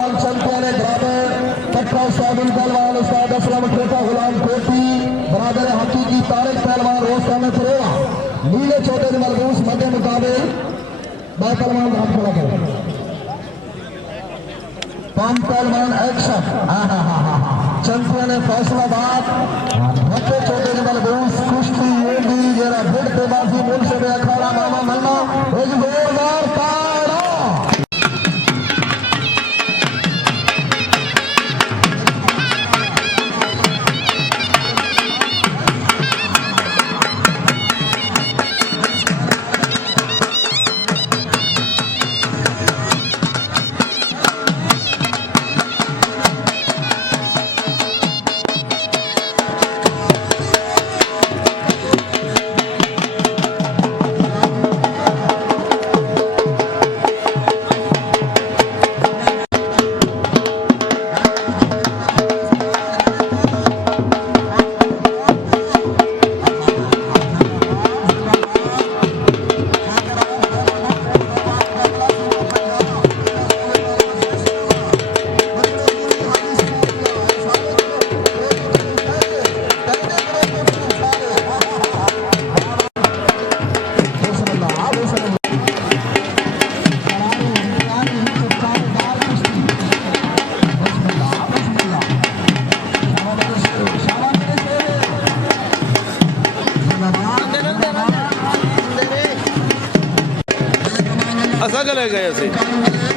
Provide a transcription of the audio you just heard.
champion बराबर पक्का साबिल पहलवान उस्ताद असलम छोटा गुलाम कोटी बराबर हकीकी तारिक पहलवान रोस्ता में फरोआ नीले छोटे मलबूस मध्य मुकाबले मैं पहलवान हाथ खड़ा करें पांच पहलवान एक्शन चैंपियन फैसलाबाद मध्य छोटे मलबूस कुश्ती योगी जरा बुढ़ बेबाजी मुल्क से अखाड़ा मामा मन्ना एक जोरदार ताड़ा असा गए ऐसे